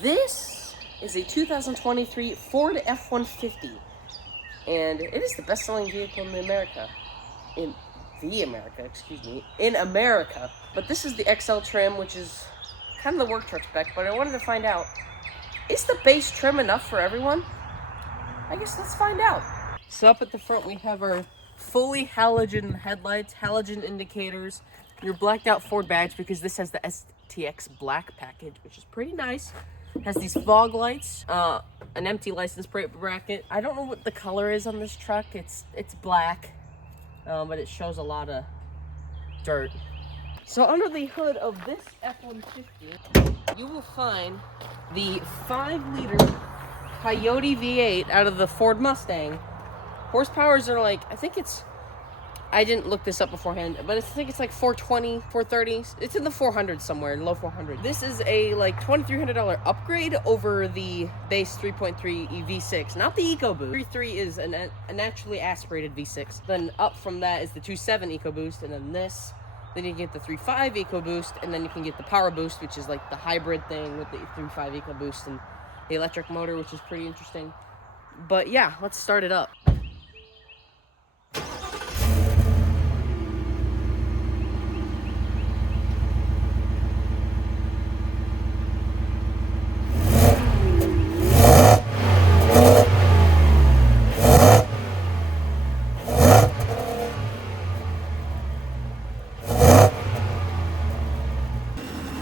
This is a 2023 Ford F-150, and it is the best-selling vehicle in America. In America. But this is the XL trim, which is kind of the work truck spec, but I wanted to find out, is the base trim enough for everyone? I guess let's find out. So up at the front we have our fully halogen headlights, halogen indicators, your blacked out Ford badge because this has the STX black package, which is pretty nice. It has these fog lights, an empty license plate bracket. I don't know what the color is on this truck. It's black, but it shows a lot of dirt. So under the hood of this F-150, you will find the 5-liter Coyote V8 out of the Ford Mustang. Horsepowers are like, I didn't look this up beforehand, but I think it's like 420, 430. It's in the 400s somewhere, low 400. This is a like $2,300 upgrade over the base 3.3 V6, not the EcoBoost. 3.3 is a naturally aspirated V6. Then up from that is the 2.7 EcoBoost, and then this. Then you get the 3.5 EcoBoost, and then you can get the Power Boost, which is like the hybrid thing with the 3.5 EcoBoost and the electric motor, which is pretty interesting. But yeah, let's start it up.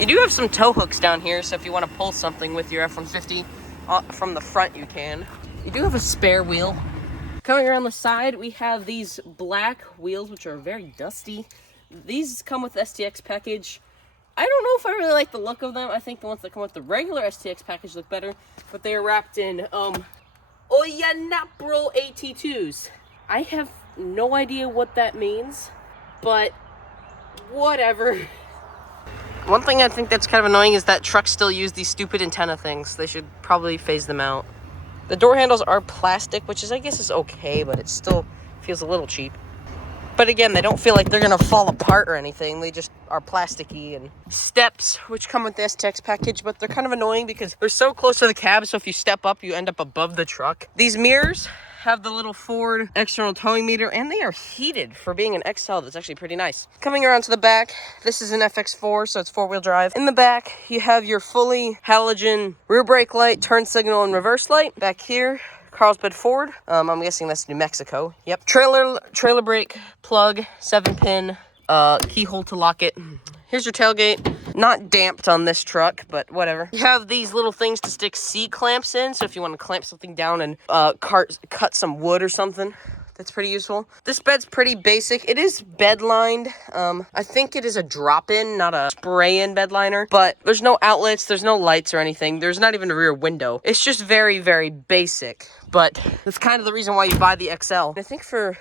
You do have some tow hooks down here, so if you want to pull something with your F-150 from the front, you can. You do have a spare wheel. Coming around the side, we have these black wheels, which are very dusty. These come with the STX package. I don't know if I really like the look of them. I think the ones that come with the regular STX package look better, but they are wrapped in Oyanapro AT2s. I have no idea what that means, but whatever. One thing I think that's kind of annoying is that trucks still use these stupid antenna things. They should probably phase them out. The door handles are plastic, which I guess is okay, but it still feels a little cheap. But again, they don't feel like they're gonna fall apart or anything. They just are plasticky. And steps, which come with the STX package, but they're kind of annoying because they're so close to the cab, so if you step up, you end up above the truck. These mirrors have the little Ford external towing meter, and they are heated for being an XL. That's actually pretty nice. Coming around to the back, this is an FX4, so it's 4-wheel drive. In the back, you have your fully halogen rear brake light, turn signal, and reverse light. Back here, Carlsbad Ford. I'm guessing that's New Mexico. Yep. Trailer brake plug, 7-pin, keyhole to lock it. Here's your tailgate. Not damped on this truck, but whatever. You have these little things to stick C-clamps in, so if you want to clamp something down and cut some wood or something, that's pretty useful. This bed's pretty basic. It is bed lined. I think it is a drop-in, not a spray-in bed liner, but there's no outlets, there's no lights or anything. There's not even a rear window. It's just very, very basic, but that's kind of the reason why you buy the XL. I think for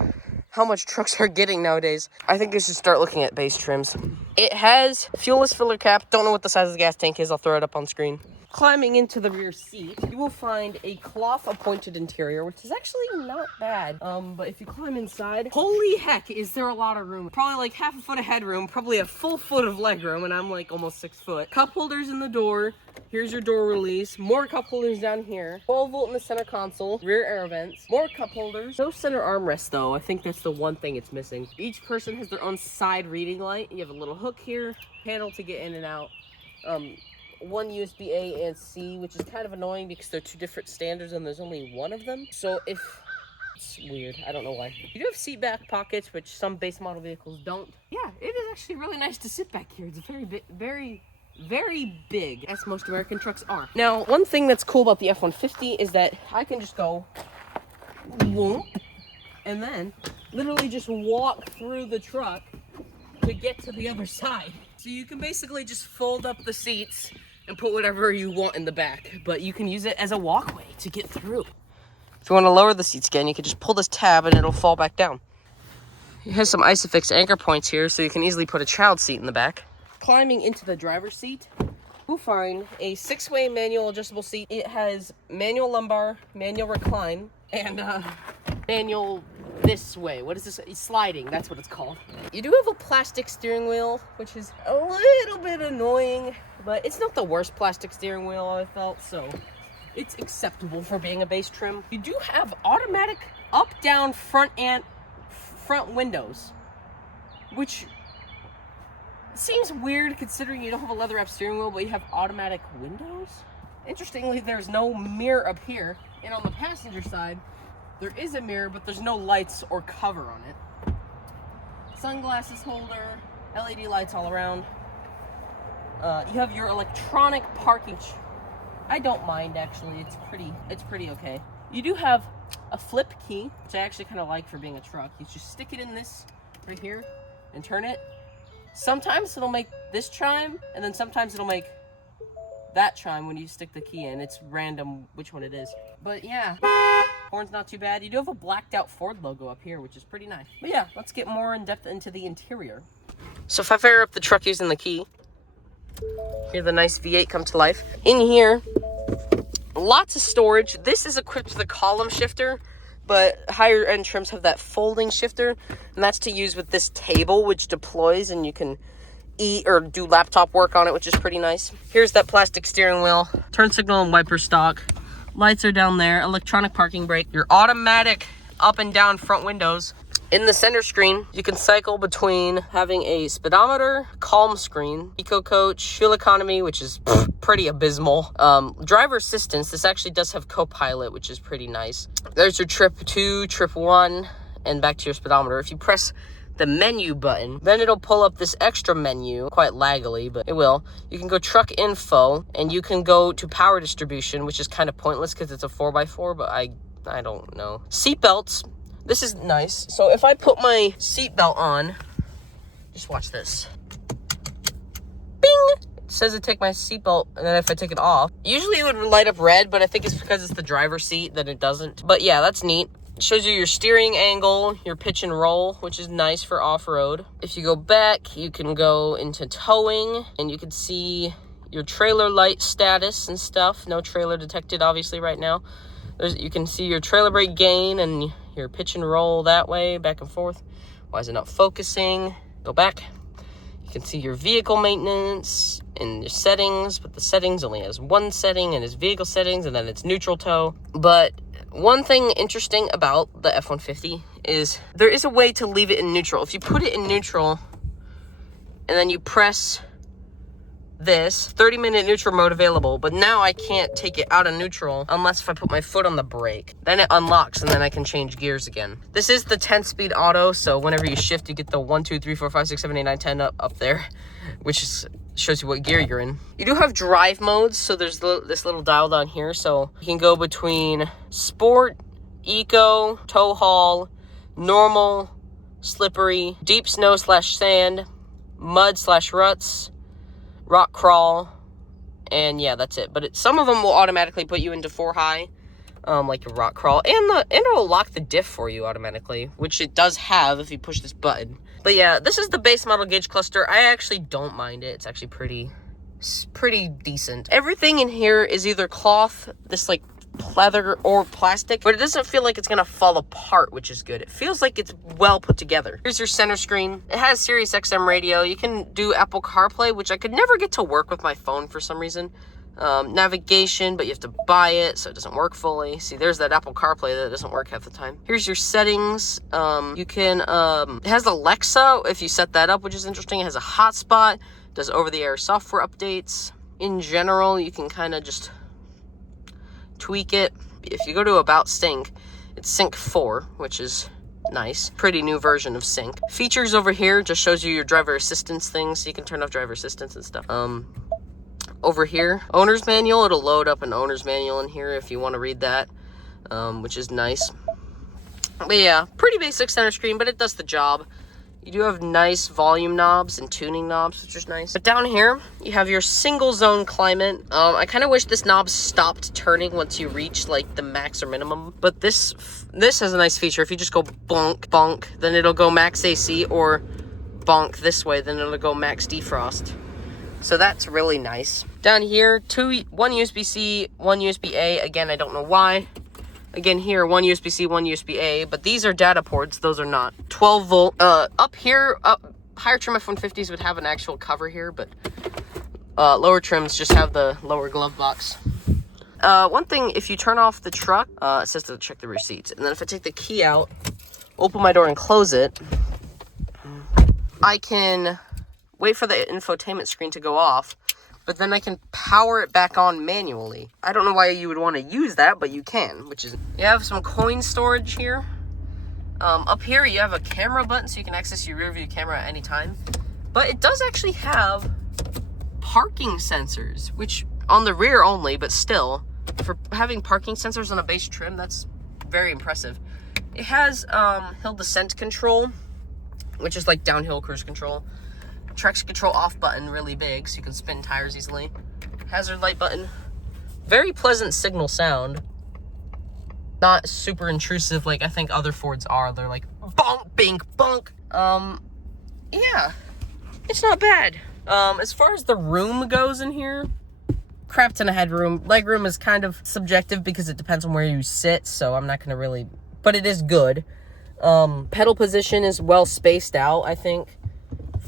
how much trucks are getting nowadays, I think you should start looking at base trims. It has fuelless filler cap. Don't know what the size of the gas tank is. I'll throw it up on screen. Climbing into the rear seat, you will find a cloth appointed interior, which is actually not bad. But if you climb inside, holy heck, is there a lot of room. Probably like half a foot of headroom, probably a full foot of legroom, and I'm like almost 6 foot. Cup holders in the door. Here's your door release. More cup holders down here. 12-volt in the center console. Rear air vents. More cup holders. No center armrest though. I think that's the one thing it's missing. Each person has their own side reading light. You have a little hook here. Panel to get in and out. One USB A and C, which is kind of annoying because they're two different standards and there's only one of them. So it's weird. I don't know why. You do have seat back pockets, which some base model vehicles don't. Yeah, it is actually really nice to sit back here. It's very big, as most American trucks are. Now, one thing that's cool about the F-150 is that I can just go whoop, and then literally just walk through the truck to get to the other side. So you can basically just fold up the seats and put whatever you want in the back, but you can use it as a walkway to get through. If you want to lower the seats again, you can just pull this tab and it'll fall back down. It has some Isofix anchor points here, so you can easily put a child seat in the back. Climbing into the driver's seat, you'll find a 6-way manual adjustable seat. It has manual lumbar, manual recline, and manual this way. What is this? Sliding, that's what it's called. You do have a plastic steering wheel, which is a little bit annoying, but it's not the worst plastic steering wheel I felt, so it's acceptable for being a base trim. You do have automatic up-down front windows, which seems weird considering you don't have a leather-wrapped steering wheel, but you have automatic windows. Interestingly, there's no mirror up here, and on the passenger side, there is a mirror, but there's no lights or cover on it. Sunglasses holder, LED lights all around. You have your electronic parking. I don't mind, actually. It's pretty okay. You do have a flip key, which I actually kind of like for being a truck. You just stick it in this right here and turn it. Sometimes it'll make this chime, and then sometimes it'll make that chime when you stick the key in. It's random which one it is. But yeah, horn's not too bad. You do have a blacked out Ford logo up here, which is pretty nice. But yeah, let's get more in depth into the interior. So if I fire up the truck using the key, hear the nice V8 come to life. In here, lots of storage. This is equipped with a column shifter, but higher end trims have that folding shifter, and that's to use with this table, which deploys and you can eat or do laptop work on it, which is pretty nice. Here's that plastic steering wheel, turn signal and wiper stock. Lights are down there, electronic parking brake, your automatic up and down front windows. In the center screen, you can cycle between having a speedometer, calm screen, eco coach, fuel economy, which is pretty abysmal. Driver assistance, this actually does have co-pilot, which is pretty nice. There's your trip 2, trip 1, and back to your speedometer. If you press the menu button, then it'll pull up this extra menu, quite laggily, but it will. You can go truck info, and you can go to power distribution, which is kind of pointless because it's a 4x4, but I don't know. Seatbelts. This is nice. So if I put my seatbelt on, just watch this. Bing! It says to take my seatbelt, and then if I take it off, usually it would light up red, but I think it's because it's the driver's seat that it doesn't. But yeah, that's neat. It shows you your steering angle, your pitch and roll, which is nice for off-road. If you go back, you can go into towing, and you can see your trailer light status and stuff. No trailer detected, obviously, right now. You can see your trailer brake gain and your pitch and roll that way, back and forth. Why is it not focusing? Go back. You can see your vehicle maintenance and your settings, but the settings only has one setting and it's vehicle settings, and then it's neutral tow. But one thing interesting about the F-150 is there is a way to leave it in neutral. If you put it in neutral and then you press this, 30-minute neutral mode available, but now I can't take it out of neutral unless if I put my foot on the brake. Then it unlocks and then I can change gears again. This is the 10-speed auto, so whenever you shift, you get the 1, 2, 3, 4, 5, 6, 7, 8, 9, 10 up there, which shows you what gear you're in. You do have drive modes, so there's this little dial down here, so you can go between sport, eco, tow haul, normal, slippery, deep snow / sand, mud / ruts, rock crawl, and yeah, that's it. But some of them will automatically put you into 4 high, like your rock crawl, and it'll lock the diff for you automatically, which it does have if you push this button. But yeah, this is the base model gauge cluster. I actually don't mind it. It's actually pretty decent. Everything in here is either cloth, this like leather, or plastic, but it doesn't feel like it's gonna fall apart, which is good. It feels like it's well put together. Here's your center screen. It has Sirius XM radio. You can do Apple CarPlay, which I could never get to work with my phone for some reason. Navigation, but you have to buy it, so it doesn't work fully. See, there's that Apple CarPlay that doesn't work half the time. Here's your settings. You can, it has Alexa if you set that up, which is interesting. It has a hotspot, does over-the-air software updates. In general, you can kind of just tweak it. If you go to About Sync, it's Sync 4, which is nice. Pretty new version of Sync. Features over here just shows you your driver assistance things, so you can turn off driver assistance and stuff. Over here, owner's manual. It'll load up an owner's manual in here if you want to read that, which is nice. But yeah, pretty basic center screen, but it does the job. You do have nice volume knobs and tuning knobs, which is nice. But down here, you have your single zone climate. I kind of wish this knob stopped turning once you reach like the max or minimum. But this has a nice feature. If you just go bonk, bonk, then it'll go max AC, or bonk this way, then it'll go max defrost. So that's really nice. Down here, one USB-C, one USB-A. Again, I don't know why. Again, here, one USB-C, one USB-A, but these are data ports. Those are not. 12 volt. Up here, higher trim F-150s would have an actual cover here, but Lower trims just have the lower glove box. One thing, if you turn off the truck, it says to check the receipts. And then if I take the key out, open my door and close it, I can wait for the infotainment screen to go off, but then I can power it back on manually. I don't know why you would want to use that, but you can, which is... You have some coin storage here. Up here, you have a camera button, so you can access your rear view camera at any time. But it does actually have parking sensors, which on the rear only, but still, for having parking sensors on a base trim, that's very impressive. It has hill descent control, which is like downhill cruise control. Traction control off button, really big, so you can spin tires easily. Hazard light button. Very pleasant signal sound. Not super intrusive like I think other Fords are. They're like bonk, bink, bunk. Yeah, it's not bad. As far as the room goes in here, crap ton of headroom. Legroom is kind of subjective because it depends on where you sit, so I'm not gonna really, but it is good. Pedal position is well spaced out, I think,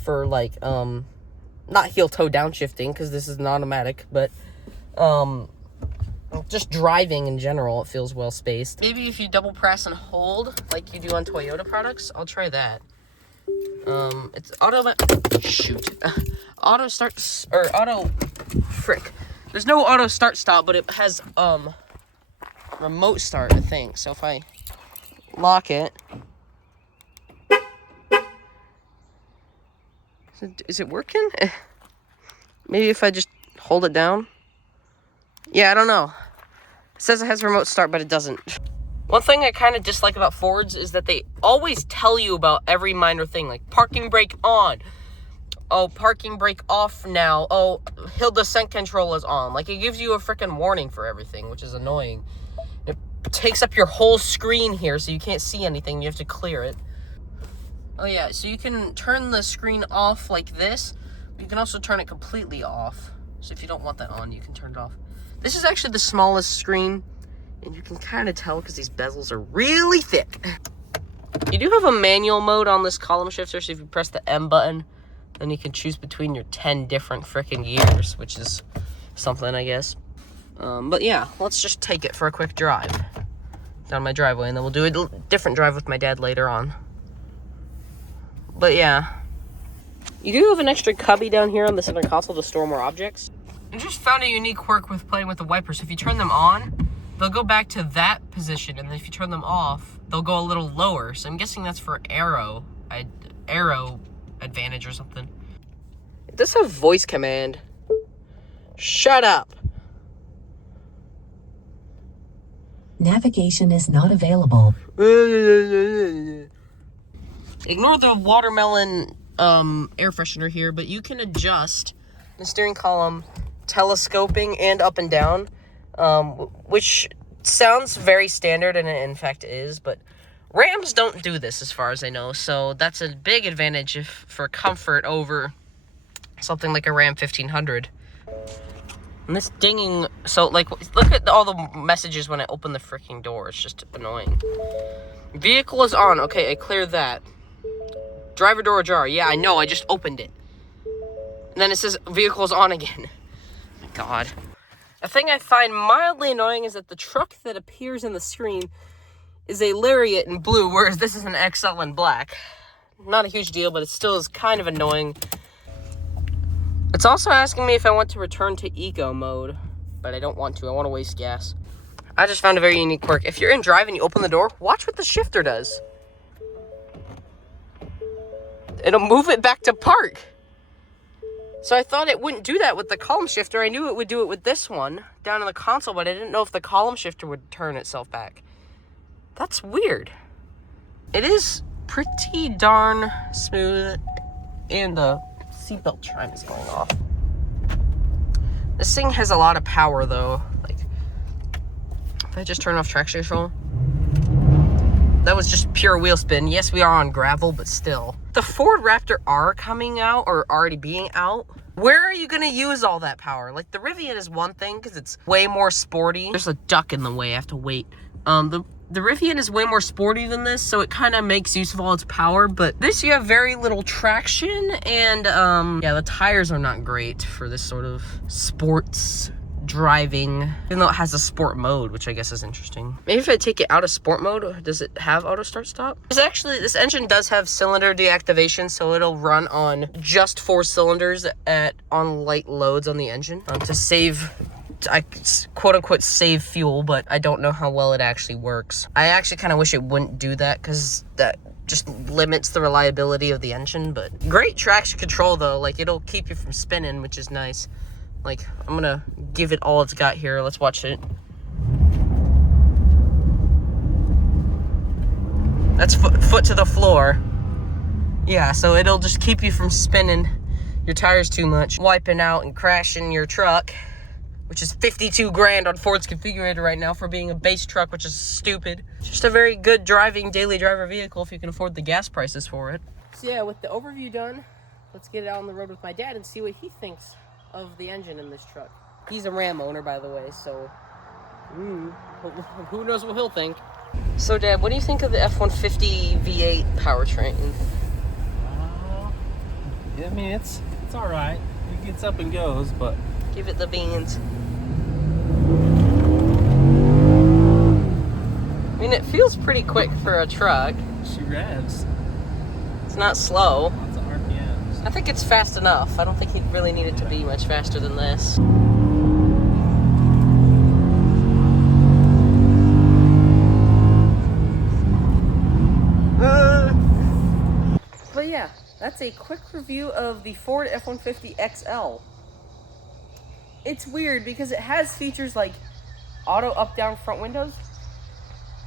for like, not heel toe downshifting, because this is an automatic, but, just driving in general, it feels well spaced. Maybe if you double press and hold, like you do on Toyota products, I'll try that. It's auto start, or auto, frick. There's no auto start stop, but it has, remote start, I think. So if I lock it, is it working? Maybe if I just hold it down? Yeah, I don't know. It says it has remote start, but it doesn't. One thing I kind of dislike about Fords is that they always tell you about every minor thing, like parking brake on. Oh, parking brake off now. Oh, hill descent control is on. Like, it gives you a freaking warning for everything, which is annoying. It takes up your whole screen here, so you can't see anything. You have to clear it. Oh, yeah, so you can turn the screen off like this. You can also turn it completely off. So if you don't want that on, you can turn it off. This is actually the smallest screen, and you can kind of tell because these bezels are really thick. You do have a manual mode on this column shifter, so if you press the M button, then you can choose between your 10 different freaking gears, which is something, I guess. But yeah, let's just take it for a quick drive down my driveway, and then we'll do a different drive with my dad later on. But yeah, you do have an extra cubby down here on the center console to store more objects. I just found a unique quirk with playing with the wipers. If you turn them on, they'll go back to that position, and then if you turn them off, they'll go a little lower. So I'm guessing that's for aero advantage or something. It does have voice command. Shut up. Navigation is not available. Ignore the watermelon air freshener here, but you can adjust the steering column telescoping and up and down, which sounds very standard, and it in fact is, but Rams don't do this as far as I know, so that's a big advantage for comfort over something like a Ram 1500. And this dinging, so like, look at all the messages when I open the freaking door. It's just annoying. Vehicle is on. Okay, I cleared that. Driver door ajar. Yeah, I know, I just opened it. And then it says vehicle is on again. Oh my God. A thing I find mildly annoying is that the truck that appears in the screen is a Lariat in blue, whereas this is an XL in black. Not a huge deal, but it still is kind of annoying. It's also asking me if I want to return to eco mode, but I don't want to. I want to waste gas. I just found a very unique quirk. If you're in drive and you open the door, watch what the shifter does. It'll move it back to park. So I thought it wouldn't do that with the column shifter. I knew it would do it with this one down in the console, but I didn't know if the column shifter would turn itself back. That's weird. It is pretty darn smooth, and the seatbelt chime is going off. This thing has a lot of power, though. Like, if I just turn off traction control, that was just pure wheel spin. Yes, we are on gravel, but still. The Ford Raptor R coming out, or already being out, where are you gonna use all that power? Like, the Rivian is one thing, because it's way more sporty. There's a duck in the way, I have to wait. The The Rivian is way more sporty than this, so it kind of makes use of all its power, but this you have very little traction, and yeah, the tires are not great for this sort of sports driving, even though it has a sport mode, which I guess is interesting. Maybe if I take it out of sport mode, does it have auto start stop? This engine does have cylinder deactivation, so it'll run on just 4 cylinders on light loads on the engine to save, quote unquote, save fuel, but I don't know how well it actually works. I actually kind of wish it wouldn't do that, because that just limits the reliability of the engine. But great traction control though, like it'll keep you from spinning, which is nice. Like, I'm gonna give it all it's got here. Let's watch it. That's foot to the floor. Yeah, so it'll just keep you from spinning your tires too much, wiping out and crashing your truck, which is 52 grand on Ford's configurator right now for being a base truck, which is stupid. Just a very good driving daily driver vehicle if you can afford the gas prices for it. So yeah, with the overview done, let's get it out on the road with my dad and see what he thinks of the engine in this truck. He's a Ram owner, by the way, so who knows what he'll think. So Dad, what do you think of the F-150 V8 powertrain? I mean, it's all right. It gets up and goes, but give it the beans. I mean, it feels pretty quick for a truck. She revs. It's not slow. Lots of RPMs. I think it's fast enough. I don't think he'd really need it to be much faster than this. But yeah, that's a quick review of the Ford F-150 XL. It's weird because it has features like auto up-down front windows,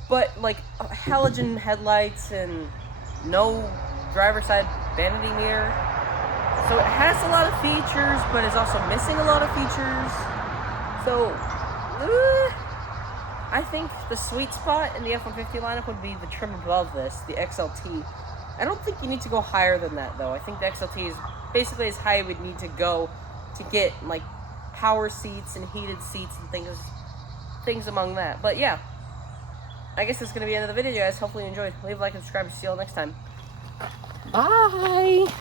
but like halogen headlights and no driver side vanity mirror. So it has a lot of features, but it's also missing a lot of features. So I think the sweet spot in the F-150 lineup would be the trim above this, the XLT. I don't think you need to go higher than that though. I think the XLT is basically as high as we'd need to go to get like power seats and heated seats and things among that. But yeah, I guess that's going to be the end of the video, guys. Hopefully you enjoyed. Leave a like and subscribe. See you all next time. Bye!